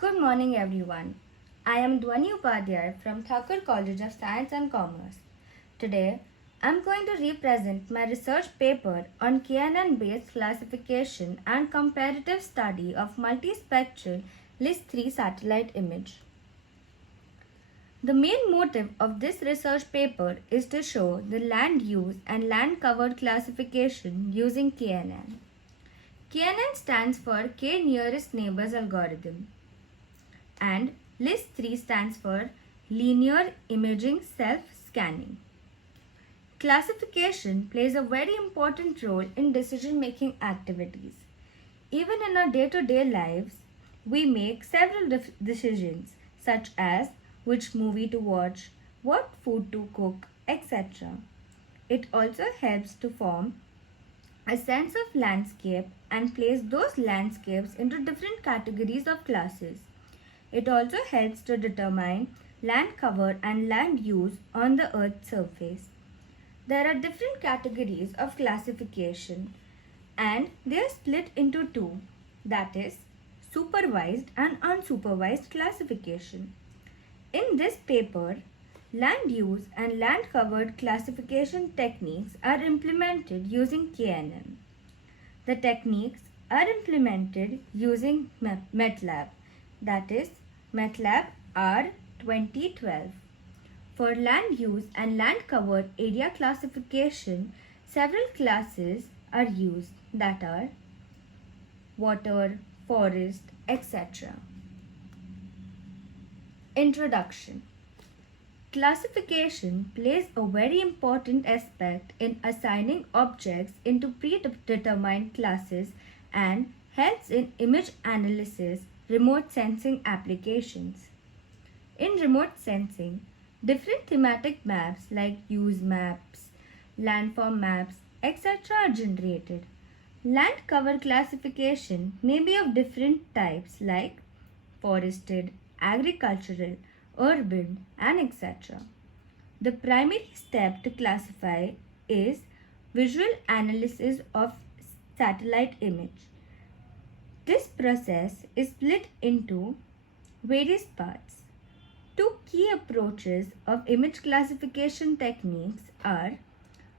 Good morning everyone. I am Dwani Upadhyay from Thakur College of Science and Commerce. Today, I am going to represent my research paper on KNN based classification and comparative study of multispectral LISS 3 satellite image. The main motive of this research paper is to show the land use and land covered classification using KNN. KNN stands for K nearest neighbors algorithm, and LISS 3 stands for Linear Imaging Self-Scanning. Classification plays a very important role in decision-making activities. Even in our day-to-day lives, we make several decisions such as which movie to watch, what food to cook, etc. It also helps to form a sense of landscape and place those landscapes into different categories of classes. It also helps to determine land cover and land use on the Earth's surface. There are different categories of classification and they are split into two, that is, supervised and unsupervised classification. In this paper, land use and land covered classification techniques are implemented using KNN. The techniques are implemented using MATLAB, that is MATLAB R 2012. For land use and land covered area classification, several classes are used that are water, forest, etc. Introduction. Classification plays a very important aspect in assigning objects into predetermined classes and helps in image analysis, remote sensing applications. In remote sensing, different thematic maps like use maps, landform maps, etc. are generated. Land cover classification may be of different types like forested, agricultural, urban, and etc. The primary step to classify is visual analysis of satellite image. This process is split into various parts. Two key approaches of image classification techniques are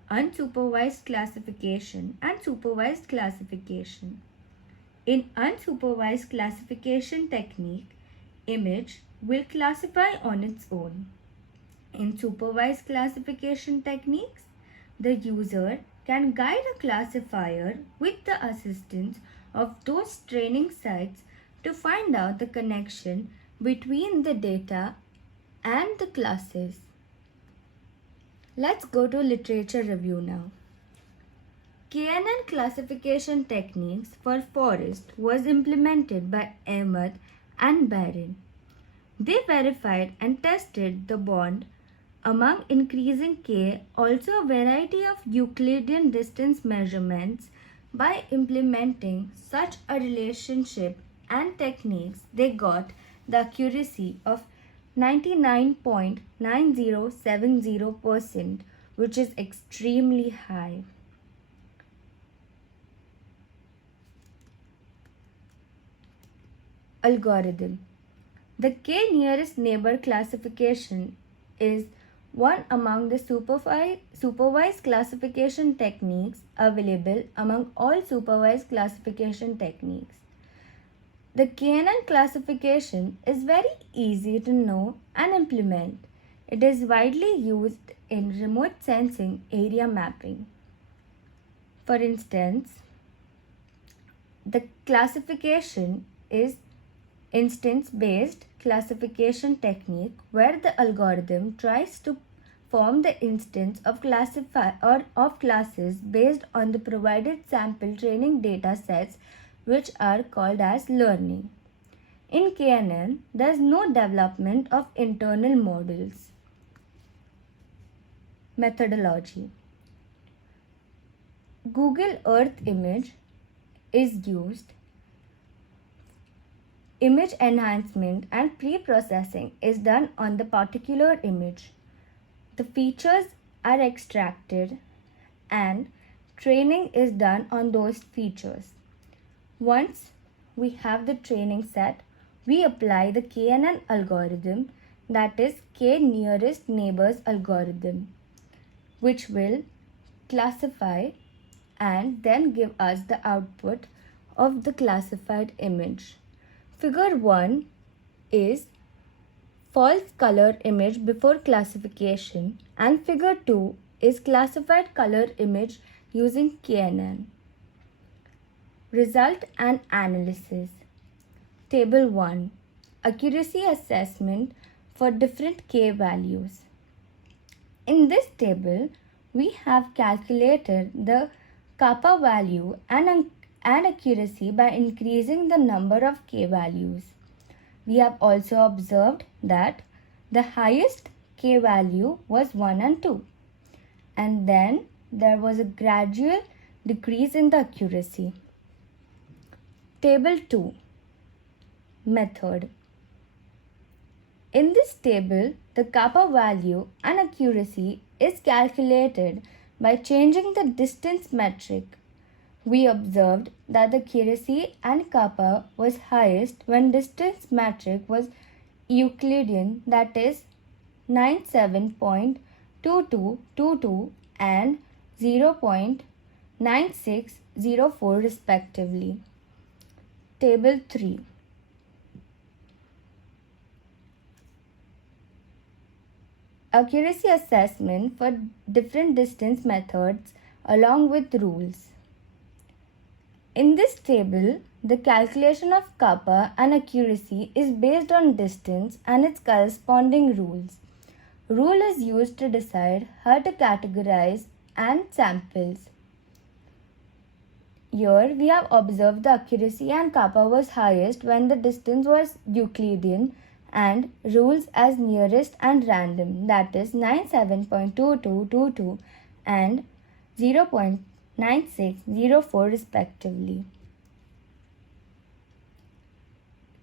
unsupervised classification and supervised classification. In unsupervised classification technique, image will classify on its own. In supervised classification techniques, the user can guide a classifier with the assistance of those training sites to find out the connection between the data and the classes. Let's go to literature review now. KNN classification techniques for forest was implemented by Ahmed and Byron. They verified and tested the bond among increasing K, also a variety of Euclidean distance measurements. By implementing such a relationship and techniques, they got the accuracy of 99.9070%, which is extremely high. Algorithm. The K nearest neighbor classification is one among the supervised classification techniques available among all supervised classification techniques. The KNN classification is very easy to know and implement. It is widely used in remote sensing area mapping. For instance, the classification is instance-based classification technique where the algorithm tries to form the instance of classes based on the provided sample training data sets, which are called as learning. In KNN, there is no development of internal models. Methodology. Google Earth image is used. Image enhancement and pre-processing is done on the particular image. The features are extracted and training is done on those features. Once we have the training set, we apply the KNN algorithm, that is K nearest neighbors algorithm, which will classify and then give us the output of the classified image. Figure 1 is false color image before classification, and figure 2 is classified color image using KNN. Result and analysis. Table 1. Accuracy assessment for different K values. In this table, we have calculated the kappa value and accuracy by increasing the number of K values. We have also observed that the highest K value was 1 and 2, and then there was a gradual decrease in the accuracy. Table 2. Method. In this table, the kappa value and accuracy is calculated by changing the distance metric. We observed that the accuracy and kappa was highest when distance metric was Euclidean, that is 97.2222 and 0.9604 respectively. Table 3. Accuracy assessment for different distance methods along with rules. In this table, the calculation of kappa and accuracy is based on distance and its corresponding rules. Rule is used to decide how to categorize and samples. Here we have observed the accuracy and kappa was highest when the distance was Euclidean and rules as nearest and random, that is 97.2222 and 0.9604 respectively.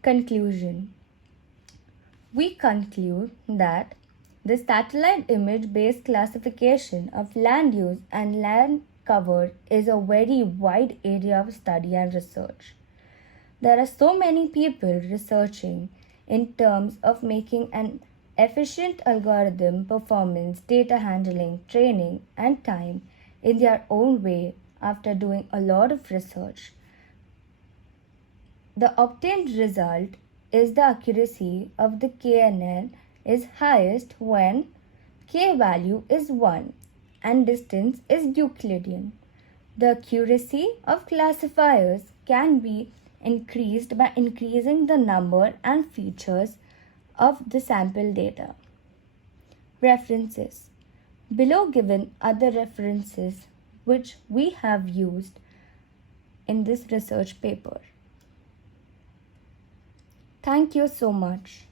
Conclusion. We conclude that the satellite image based classification of land use and land cover is a very wide area of study and research. There are so many people researching in terms of making an efficient algorithm, performance, data handling, training, and time in their own way after doing a lot of research. The obtained result is the accuracy of the KNN is highest when K value is 1 and distance is Euclidean. The accuracy of classifiers can be increased by increasing the number and features of the sample data. References. Below given are the references which we have used in this research paper. Thank you so much.